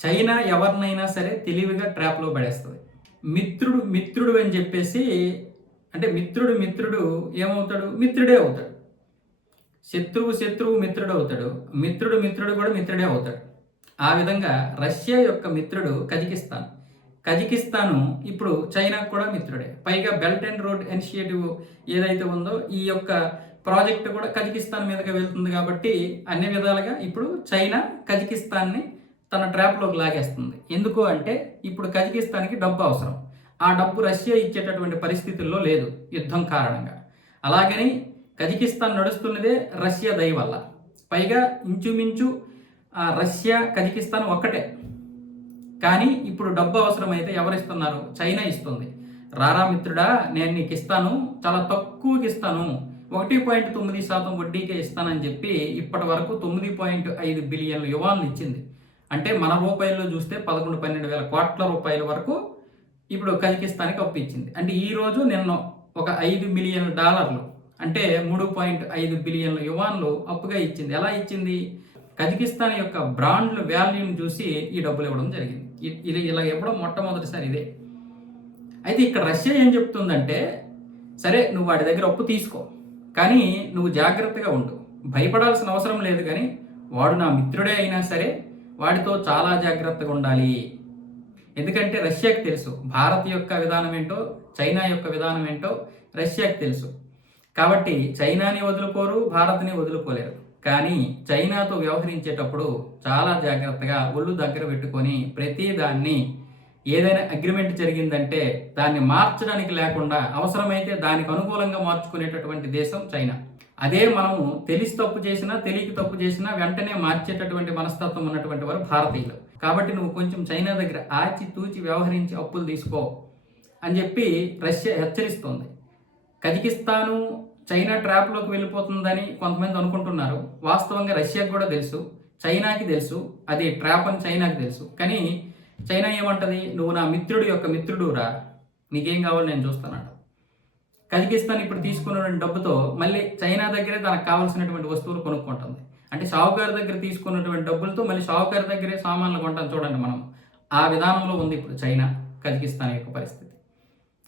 China ఎవరినైనా సరే తెలివిగా ట్రాప్లో పడేస్తుంది. మిత్రుడు మిత్రుడు అని చెప్పేసి, అంటే మిత్రుడు మిత్రుడు ఏమవుతాడు? మిత్రుడే అవుతాడు. శత్రువు శత్రువు మిత్రుడు అవుతాడు. మిత్రుడు మిత్రుడు కూడా మిత్రుడే అవుతాడు. ఆ విధంగా రష్యా యొక్క మిత్రుడు కజకిస్తాన్. కజకిస్తాను ఇప్పుడు చైనాకు కూడా మిత్రుడే. పైగా బెల్ట్ అండ్ రోడ్ ఇనిషియేటివ్ ఏదైతే ఉందో ఈ యొక్క ప్రాజెక్టు కూడా కజకిస్తాన్ మీదుగా వెళ్తుంది. కాబట్టి అన్ని విధాలుగా ఇప్పుడు చైనా కజకిస్తాన్ని తన ట్రాప్లోకి లాగేస్తుంది. ఎందుకు అంటే ఇప్పుడు కజకిస్తాన్కి డబ్బు అవసరం. ఆ డబ్బు రష్యా ఇచ్చేటటువంటి పరిస్థితుల్లో లేదు యుద్ధం కారణంగా. అలాగని కజకిస్తాన్ నడుస్తున్నదే రష్యా దయ వల్ల. పైగా ఇంచుమించు రష్యా కజకిస్తాన్ ఒక్కటే. కానీ ఇప్పుడు డబ్బు అవసరమైతే ఎవరిస్తున్నారు? చైనా ఇస్తుంది. రారా మిత్రుడా, నేను నీకు ఇస్తాను, చాలా తక్కువకి ఇస్తాను, 1.9% వడ్డీకే ఇస్తానని చెప్పి ఇప్పటి వరకు 9.5 బిలియన్ల యువాన్లు ఇచ్చింది. అంటే మన రూపాయల్లో చూస్తే 11-12 వేల కోట్ల రూపాయల వరకు ఇప్పుడు కజకిస్తాన్కి అప్పు ఇచ్చింది. అంటే ఈరోజు నిన్న ఒక $5 మిలియన్ అంటే 3.5 బిలియన్ల యువాన్లు అప్పుగా ఇచ్చింది. ఎలా ఇచ్చింది? కజకిస్తాన్ యొక్క బ్రాండ్ల వాల్యూని చూసి ఈ డబ్బులు ఇవ్వడం జరిగింది. ఇది ఇలా ఇవ్వడం మొట్టమొదటిసారి ఇదే. అయితే ఇక్కడ రష్యా ఏం చెప్తుందంటే, సరే నువ్వు వాడి దగ్గర అప్పు తీసుకో, కానీ నువ్వు జాగ్రత్తగా ఉండు, భయపడాల్సిన అవసరం లేదు, కానీ వాడు నా మిత్రుడే అయినా సరే వాడితో చాలా జాగ్రత్తగా ఉండాలి. ఎందుకంటే రష్యాకి తెలుసు భారత్ యొక్క విధానం ఏంటో, చైనా యొక్క విధానం ఏంటో రష్యాకి తెలుసు. కాబట్టి చైనాని వదులుకోరు, భారత్ని వదులుకోలేరు. కానీ చైనాతో వ్యవహరించేటప్పుడు చాలా జాగ్రత్తగా ఒళ్ళు దగ్గర పెట్టుకొని ప్రతి దాన్ని, ఏదైనా అగ్రిమెంట్ జరిగిందంటే దాన్ని మార్చడానికి లేకుండా అవసరమైతే దానికి అనుకూలంగా మార్చుకునేటటువంటి దేశం చైనా. అదే మనము తెలిసి తప్పు చేసినా తెలియక తప్పు చేసినా వెంటనే మార్చేటటువంటి మనస్తత్వం ఉన్నటువంటి వారు భారతీయులు. కాబట్టి నువ్వు కొంచెం చైనా దగ్గర ఆచి తూచి వ్యవహరించి అప్పులు తీసుకో అని చెప్పి రష్యా హెచ్చరిస్తోంది. కజకిస్తాను చైనా ట్రాప్లోకి వెళ్ళిపోతుందని కొంతమంది అనుకుంటున్నారు. వాస్తవంగా రష్యాకి కూడా తెలుసు, చైనాకి తెలుసు, అది ట్రాప్ అని చైనాకి తెలుసు. కానీ చైనా ఏమంటది? నువ్వు నా మిత్రుడు యొక్క మిత్రుడు రా, నీకేం కావాలో నేను చూస్తానంట. కజకిస్తాన్ ఇప్పుడు తీసుకున్నటువంటి డబ్బుతో మళ్ళీ చైనా దగ్గరే తనకు కావాల్సినటువంటి వస్తువులు కొనుక్కుంటుంది. అంటే షావుకారు దగ్గర తీసుకున్నటువంటి డబ్బులతో మళ్ళీ షావుకారు దగ్గరే సామాన్లు కొంటాం చూడండి మనం. ఆ విధానంలో ఉంది ఇప్పుడు చైనా కజకిస్తాన్ యొక్క పరిస్థితి.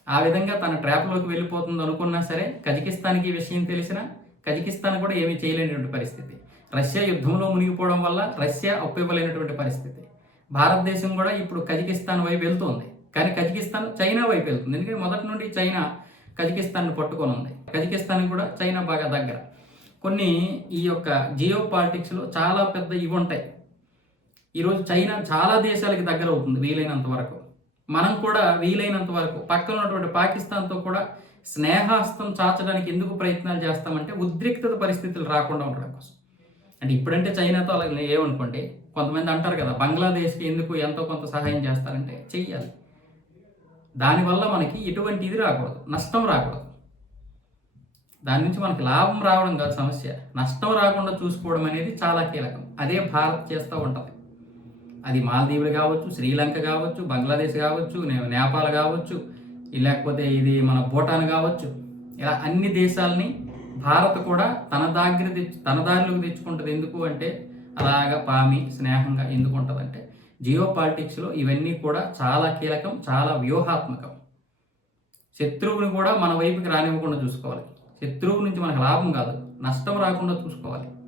ఆ విధంగా తన ట్రాప్లోకి వెళ్ళిపోతుంది అనుకున్నా సరే కజకిస్తాన్కి ఈ విషయం తెలిసినా కజకిస్తాన్ కూడా ఏమీ చేయలేనటువంటి పరిస్థితి. రష్యా యుద్ధంలో మునిగిపోవడం వల్ల రష్యా అప్పు ఇవ్వలేనటువంటి పరిస్థితి. భారతదేశం కూడా ఇప్పుడు కజకిస్తాన్ వైపు వెళ్తుంది, కానీ కజకిస్తాన్ చైనా వైపు వెళ్తుంది. ఎందుకంటే మొదటి నుండి చైనా కజకిస్తాన్ని పట్టుకొని ఉంది. కజకిస్తాన్ కూడా చైనా బాగా దగ్గర. కొన్ని ఈ యొక్క జియో పాలిటిక్స్లో చాలా పెద్ద ఇవి ఉంటాయి. ఈరోజు చైనా చాలా దేశాలకి దగ్గర అవుతుంది వీలైనంత వరకు. మనం కూడా వీలైనంత వరకు పక్కన ఉన్నటువంటి పాకిస్తాన్తో కూడా స్నేహాస్తం చాచడానికి ఎందుకు ప్రయత్నాలు చేస్తామంటే ఉద్రిక్తత పరిస్థితులు రాకుండా ఉండడం కోసం. అంటే ఇప్పుడంటే చైనాతో అలా ఏమనుకోండి, కొంతమంది అంటారు కదా బంగ్లాదేశ్కి ఎందుకు ఎంతో కొంత సహాయం చేస్తారంటే చెయ్యాలి. దానివల్ల మనకి ఎటువంటి ఇది రాకూడదు, నష్టం రాకూడదు. దాని నుంచి మనకి లాభం రావడం కాదు సమస్య, నష్టం రాకుండా చూసుకోవడం అనేది చాలా కీలకం. అదే భారత్ చేస్తూ ఉంటుంది. అది మాల్దీవులు కావచ్చు, శ్రీలంక కావచ్చు, బంగ్లాదేశ్ కావచ్చు, నేపాల్ కావచ్చు, లేకపోతే ఇది మన భూటాన్ కావచ్చు, ఇలా అన్ని దేశాలని భారత్ కూడా తన దారిలోకి తెచ్చుకుంటుంది. ఎందుకు అంటే అలాగా పామి స్నేహంగా ఎందుకు ఉంటుందంటే జియో పాలిటిక్స్లో ఇవన్నీ కూడా చాలా కీలకం, చాలా వ్యూహాత్మకం. శత్రువుని కూడా మన వైపుకి రానివ్వకుండా చూసుకోవాలి. శత్రువు నుంచి మనకు లాభం కాదు, నష్టం రాకుండా చూసుకోవాలి.